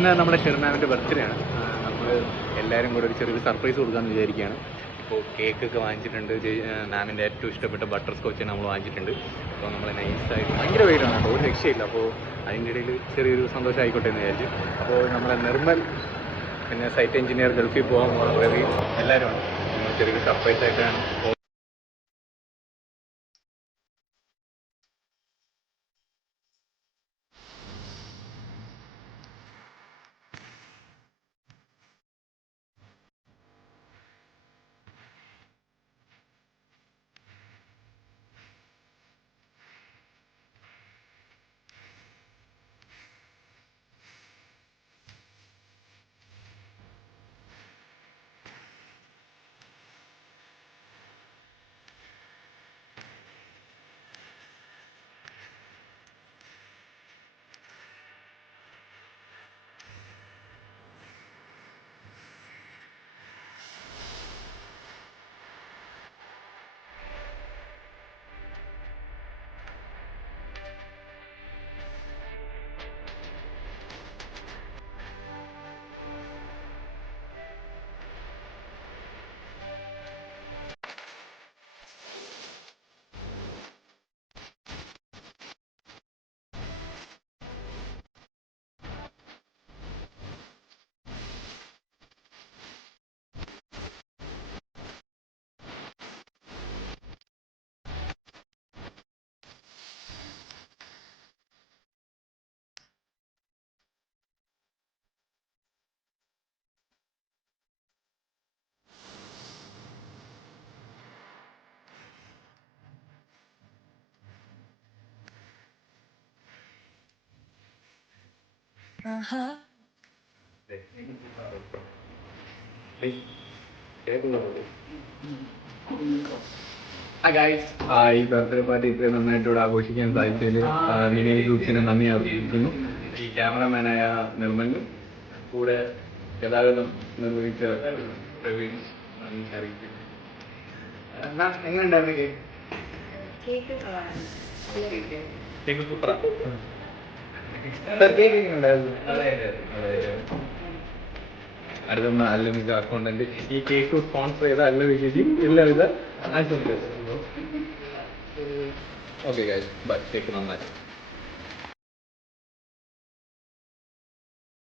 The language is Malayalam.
ഇന്ന് നമ്മുടെ ഷെർമാമിൻ്റെ ബർത്ത്ഡേ ആണ്. നമ്മൾ എല്ലാവരും കൂടെ ഒരു ചെറിയൊരു സർപ്രൈസ് കൊടുക്കാമെന്ന് വിചാരിക്കുകയാണ്. ഇപ്പോൾ കേക്കൊക്കെ വാങ്ങിച്ചിട്ടുണ്ട്. മാമിൻ്റെ ഏറ്റവും ഇഷ്ടപ്പെട്ട ബട്ടർ സ്കോച്ച് നമ്മൾ വാങ്ങിച്ചിട്ടുണ്ട്. അപ്പോൾ നമ്മൾ നൈസായിട്ട് ഭയങ്കര വെയിലാണ് കേട്ടോ, ഒരു രക്ഷയില്ല. അപ്പോൾ അതിൻ്റെ ഇടയിൽ ചെറിയൊരു സന്തോഷം ആയിക്കോട്ടെ എന്ന് വിചാരിച്ചു. അപ്പോൾ നമ്മളെ നിർമ്മൽ, പിന്നെ സൈറ്റ് എഞ്ചിനീയർ, ഗൾഫിൽ പോകാൻ പോകുന്ന എല്ലാവരും ആണ്. നമ്മൾ ചെറിയൊരു സർപ്രൈസ് ആയിട്ടാണ് ഈ ബർത്ത്ഡേ പാർട്ടി ഇത്രയും നന്നായിട്ട് ഇവിടെ ആഘോഷിക്കാൻ സാധിച്ചതിൽ മിനി ഗ്രൂപ്പ്സിന് നന്ദി അറിയിക്കുന്നു. ഈ ക്യാമറമാനായ നിർമ്മലിനും കൂടെ ഗതാഗതം നിർവഹിച്ച പ്രവീൺ നന്ദി അറിയിക്കുന്നു. എങ്ങനെയുണ്ടായിരുന്നു കേക്ക്? കേക്ക് സൂപ്പറാണ്. അടുത്ത അല്ലമിക അക്കൗണ്ടന്റ് ഈ കേക്ക് സ്പോൺസർ ചെയ്ത അല്ലമികി എല്ലാവിധ ആശംസകളും. Okay guys bye. കേക്ക് നന്നായി.